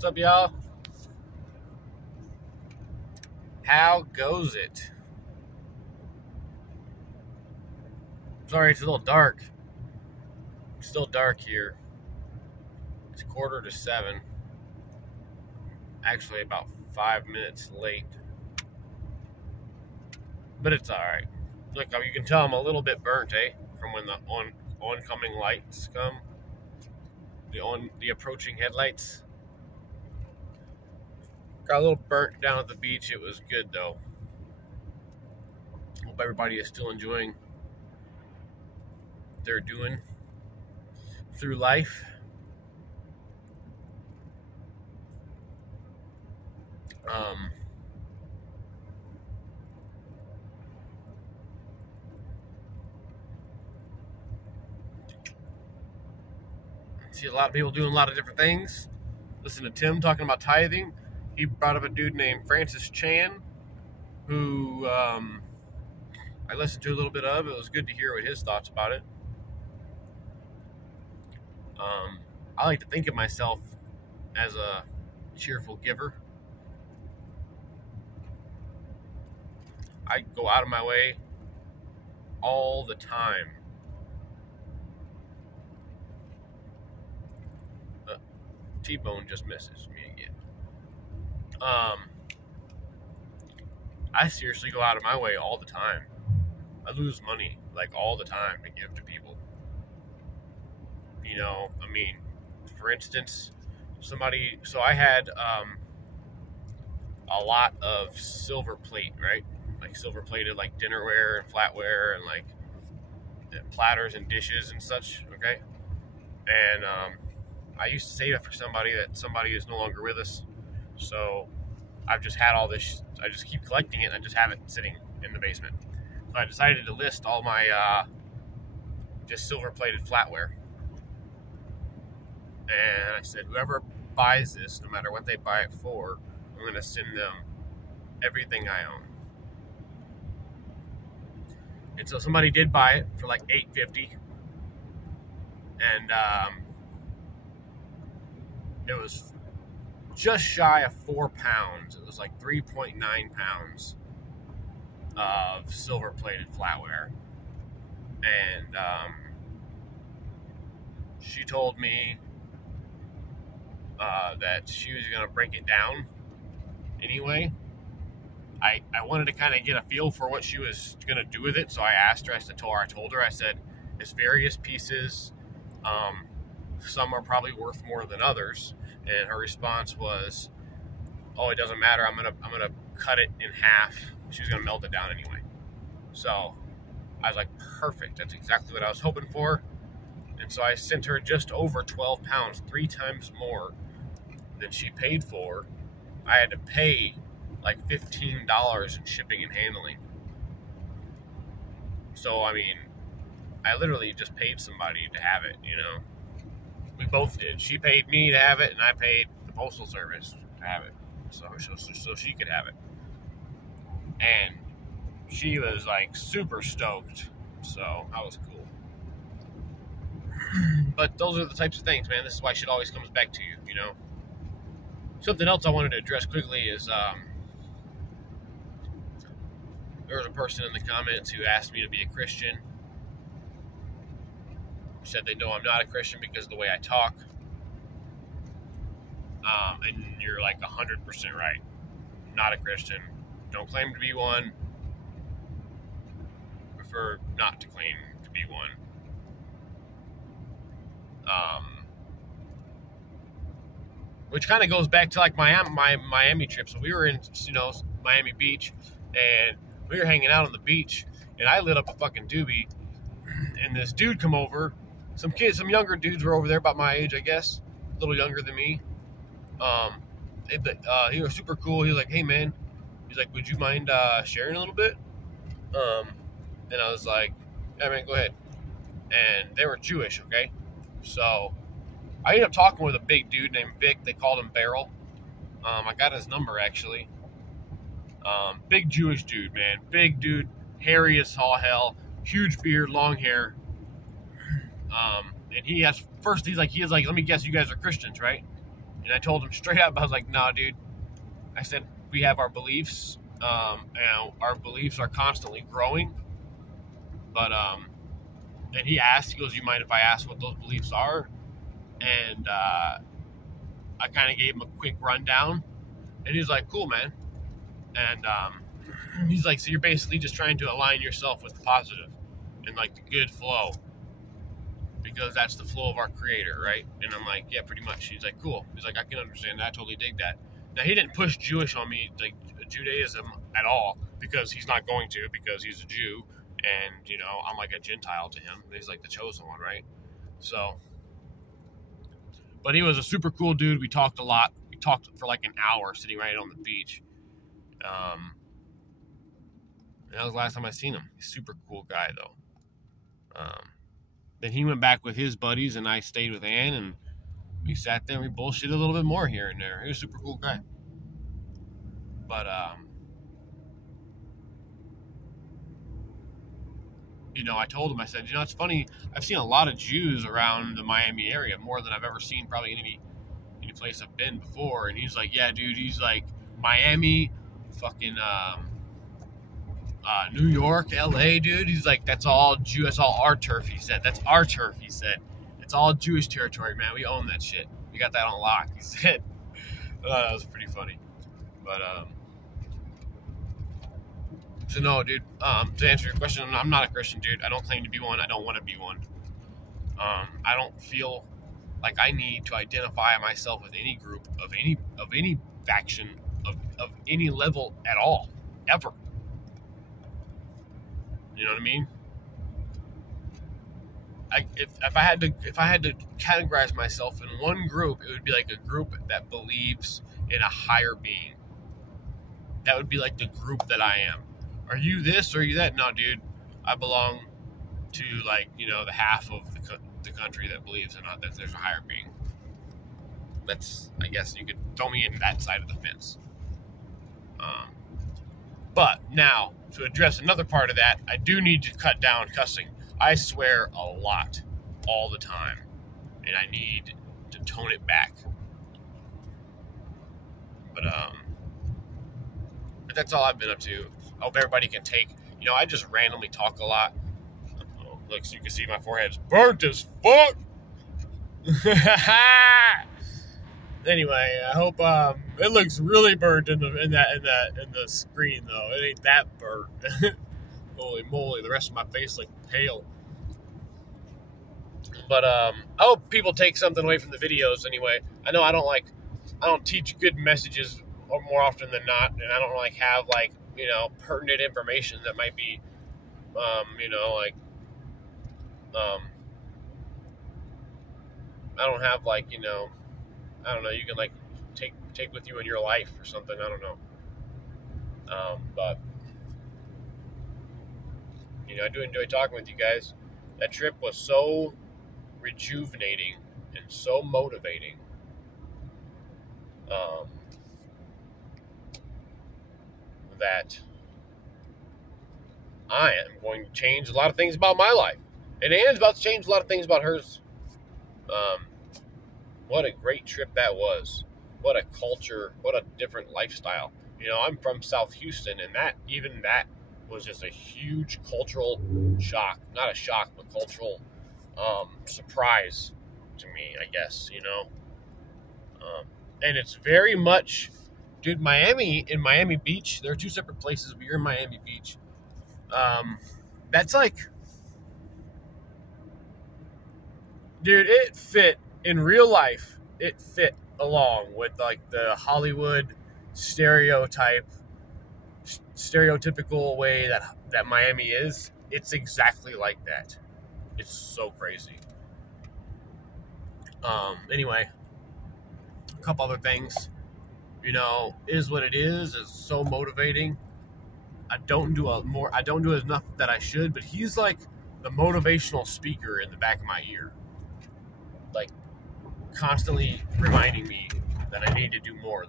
What's up, y'all? How goes it? Sorry, it's a little dark. It's still dark here. It's 6:45. Actually, about 5 minutes late. But it's alright. Look, you can tell I'm a little bit burnt, from when the oncoming lights come. The approaching headlights. Got a little burnt down at the beach. It was good, though. Hope everybody is still enjoying what they're doing through life. See a lot of people doing a lot of different things. Listen to Tim talking about tithing. He brought up a dude named Francis Chan, who I listened to a little bit of. It was good to hear what his thoughts about it. I like to think of myself as a cheerful giver. I go out of my way all the time. T-Bone just misses me again. I seriously go out of my way all the time. I lose money like all the time to give to people. You know, I mean, for instance, so I had a lot of silver plate, right? Like silver plated, like dinnerware and flatware and like platters and dishes and such, okay? And I used to save it for somebody is no longer with us. So I've just had all this, I just keep collecting it and I just have it sitting in the basement. So I decided to list all my just silver plated flatware. And I said, whoever buys this, no matter what they buy it for, I'm going to send them everything I own. And so somebody did buy it for like $8.50. And it was just shy of 4 pounds. It was like 3.9 pounds of silver-plated flatware. And she told me that she was going to break it down anyway. I wanted to kind of get a feel for what she was going to do with it, so I asked her, I told her, it's various pieces. Some are probably worth more than others. And her response was, oh, it doesn't matter. I'm gonna cut it in half. She was gonna melt it down anyway. So I was like, perfect. That's exactly what I was hoping for. And so I sent her just over 12 pounds, 3 times more than she paid for. I had to pay like $15 in shipping and handling. So, I mean, I literally just paid somebody to have it, you know. We both did. She paid me to have it, and I paid the Postal Service to have it, so she could have it. And she was like super stoked, so that was cool. But those are the types of things, man. This is why shit always comes back to you, you know. Something else I wanted to address quickly is there was a person in the comments who asked me to be a Christian. Said they know I'm not a Christian because of the way I talk. And you're like 100% right. Not a Christian. Don't claim to be one. Prefer not to claim to be one. Which kind of goes back to like my Miami trip. So we were in, Miami Beach, and we were hanging out on the beach, and I lit up a fucking doobie, and this dude come over. Some younger dudes were over there about my age, I guess, a little younger than me. He was super cool. He was like, hey man, he's like, would you mind sharing a little bit? And I was like, yeah man, go ahead. And they were Jewish, okay? So I ended up talking with a big dude named Vic. They called him Beryl. I got his number actually. Big Jewish dude, man. Big dude, hairy as all hell, huge beard, long hair. And he's like, let me guess, you guys are Christians, right? And I told him straight up, I was like, nah, dude. I said, we have our beliefs. And our beliefs are constantly growing. But, and he asked, he goes, you mind if I ask what those beliefs are? And I kind of gave him a quick rundown. And he's like, cool, man. And he's like, so you're basically just trying to align yourself with the positive and like the good flow, because that's the flow of our creator, right? And I'm like, yeah, pretty much. He's like, cool. He's like, I can understand that. I totally dig that. Now, he didn't push Jewish on me, like Judaism at all, because he's not going to, because he's a Jew, and, you know, I'm like a Gentile to him. He's like the chosen one, right? So, but he was a super cool dude. We talked a lot. We talked for like an hour sitting right on the beach. That was the last time I seen him. He's a super cool guy, though. Then he went back with his buddies, and I stayed with Ann, and we sat there and we bullshitted a little bit more here and there. He was a super cool guy. But, you know, I told him, I said, you know, it's funny. I've seen a lot of Jews around the Miami area, more than I've ever seen probably any place I've been before. And he's like, yeah, dude, he's like, Miami, fucking, New York, LA, dude. He's like, that's all Jew. That's all our turf. He said, that's our turf. He said, it's all Jewish territory, man. We own that shit. We got that on lock. He said, that was pretty funny. But so no, dude. To answer your question, I'm not a Christian, dude. I don't claim to be one. I don't want to be one. I don't feel like I need to identify myself with any group of any faction of any level at all, ever. You know what I mean? If I had to categorize myself in one group, it would be like a group that believes in a higher being. That would be like the group that I am. Are you this or are you that? No, dude. I belong to, like, you know, the half of the country that believes in that there's a higher being. That's, I guess you could throw me into that side of the fence. But now, to address another part of that, I do need to cut down cussing. I swear a lot, all the time, and I need to tone it back. But that's all I've been up to. I hope everybody can take, you know, I just randomly talk a lot. Oh, look, so you can see my forehead's burnt as fuck. Anyway, I hope it looks really burnt in the screen though. It ain't that burnt. Holy moly, the rest of my face like pale. But I hope people take something away from the videos anyway. I know I don't teach good messages more often than not, and I don't like have like, you know, pertinent information that might be you know, like I don't have like, you know, I don't know, you can like take with you in your life or something, I don't know. But you know, I do enjoy talking with you guys. That trip was so rejuvenating and so motivating. That I am going to change a lot of things about my life. And Anne's about to change a lot of things about hers. What a great trip that was. What a culture, what a different lifestyle. You know, I'm from South Houston, and that was just a huge cultural shock. Not a shock, but cultural surprise to me, I guess, you know. And it's very much, dude, in Miami Beach, there are two separate places, but you're in Miami Beach. That's like, dude, it fit in real life. It fit along with like the Hollywood stereotypical way that Miami is. It's exactly like that. It's so crazy. Anyway, a couple other things. You know, is what it is. It's so motivating. I don't do enough that I should, but he's like the motivational speaker in the back of my ear. Like, constantly reminding me that I need to do more,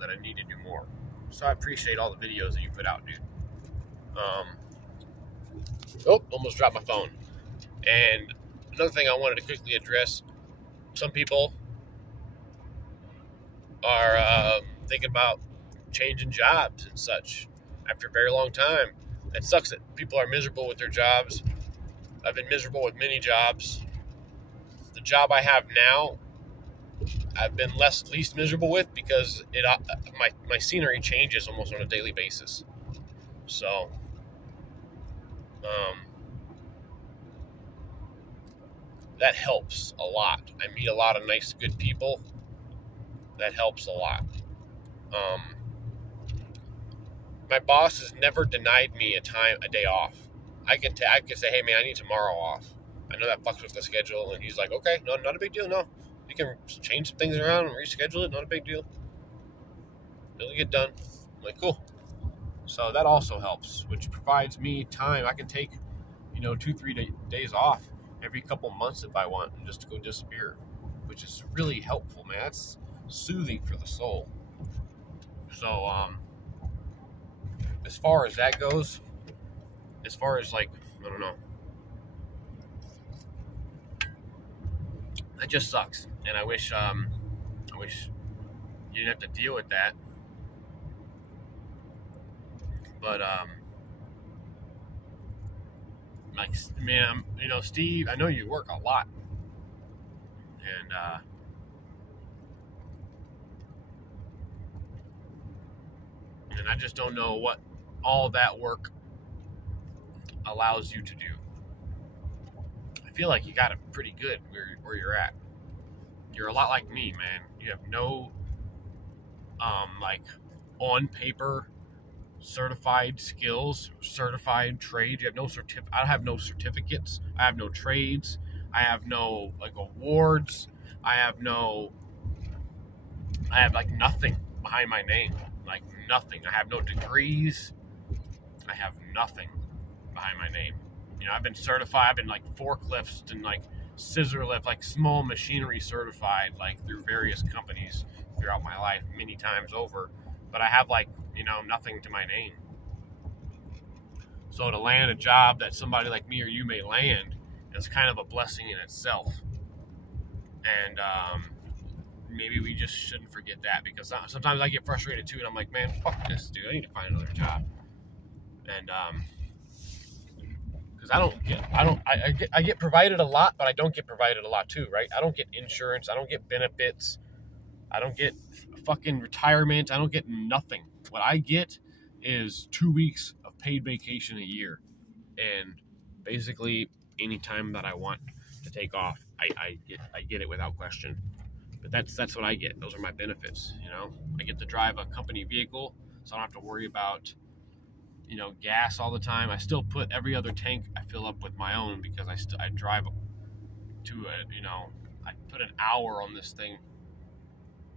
So I appreciate all the videos that you put out, dude. Almost dropped my phone. And another thing I wanted to quickly address, some people are thinking about changing jobs and such after a very long time. It sucks that people are miserable with their jobs. I've been miserable with many jobs. The job I have now, I've been least miserable with because my scenery changes almost on a daily basis. So, um, that helps a lot. I meet a lot of nice, good people. That helps a lot. Um, my boss has never denied me a day off. I can say, hey man, I need tomorrow off. I know that fucks with the schedule, and he's like, okay, no, not a big deal. No, you can change some things around and reschedule it. Not a big deal. It'll get done. I'm like, cool. So that also helps, which provides me time. I can take, 2-3 days off every couple months if I want, and just to go disappear, which is really helpful, man. That's soothing for the soul. So, as far as that goes, as far as like, I don't know, that just sucks, and I wish you didn't have to deal with that. But like, man, Steve, I know you work a lot, and I just don't know what all that work allows you to do. I feel like you got it pretty good where you're at. You're a lot like me, man. You have no like on paper certified skills, certified trade. You have no I have no certificates. I have no trades. I have no like awards. I have like nothing behind my name. Like nothing. I have no degrees. I have nothing behind my name. I've been certified. I've been like forklifts and like scissor lift, like small machinery certified, like through various companies throughout my life many times over. But I have like, nothing to my name. So to land a job that somebody like me or you may land is kind of a blessing in itself. And maybe we just shouldn't forget that, because sometimes I get frustrated too, and I'm like, man, fuck this, dude. I need to find another job. And because I get provided a lot, but I don't get provided a lot too, right? I don't get insurance. I don't get benefits. I don't get fucking retirement. I don't get nothing. What I get is 2 weeks of paid vacation a year, and basically any time that I want to take off, I get it without question. But that's what I get. Those are my benefits. I get to drive a company vehicle, so I don't have to worry about gas all the time. I still put every other tank I fill up with my own, because I drive to it. I put an hour on this thing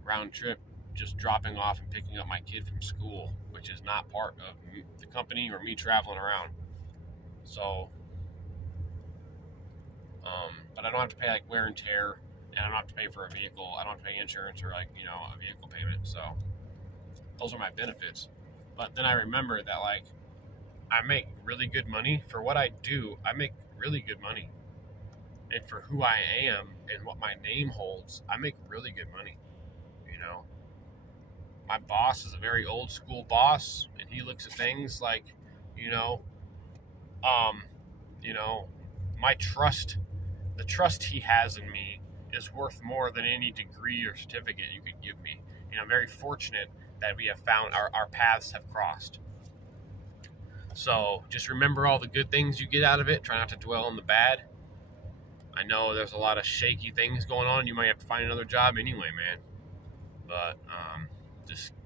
round trip, just dropping off and picking up my kid from school, which is not part of the company or me traveling around. So, but I don't have to pay like wear and tear, and I don't have to pay for a vehicle. I don't have to pay insurance or like a vehicle payment. So those are my benefits. But then I remember that like I make really good money for what I do. I make really good money, and for who I am and what my name holds, I make really good money. My boss is a very old school boss, and he looks at things like, my trust, the trust he has in me is worth more than any degree or certificate you could give me. I'm very fortunate that we have found our paths have crossed. So just remember all the good things you get out of it. Try not to dwell on the bad. I know there's a lot of shaky things going on. You might have to find another job anyway, man. But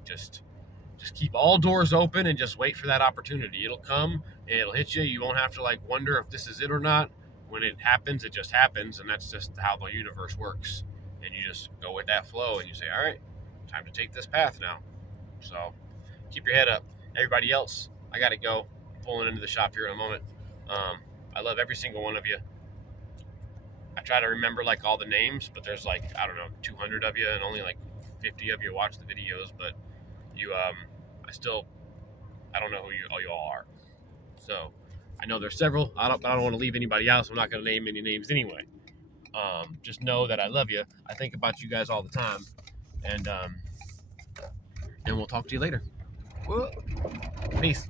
just keep all doors open and just wait for that opportunity. It'll come and it'll hit you. You won't have to like wonder if this is it or not. When it happens, it just happens, and that's just how the universe works. And you just go with that flow, and you say, all right, time to take this path now. So keep your head up. Everybody else, I got to go. I'm pulling into the shop here in a moment. I love every single one of you. I try to remember like all the names, but there's like, I don't know, 200 of you, and only like 50 of you watch the videos. But you, I don't know who you all are. So I know there's several. I don't want to leave anybody out, so I'm not going to name any names anyway. Just know that I love you. I think about you guys all the time, and we'll talk to you later. Peace.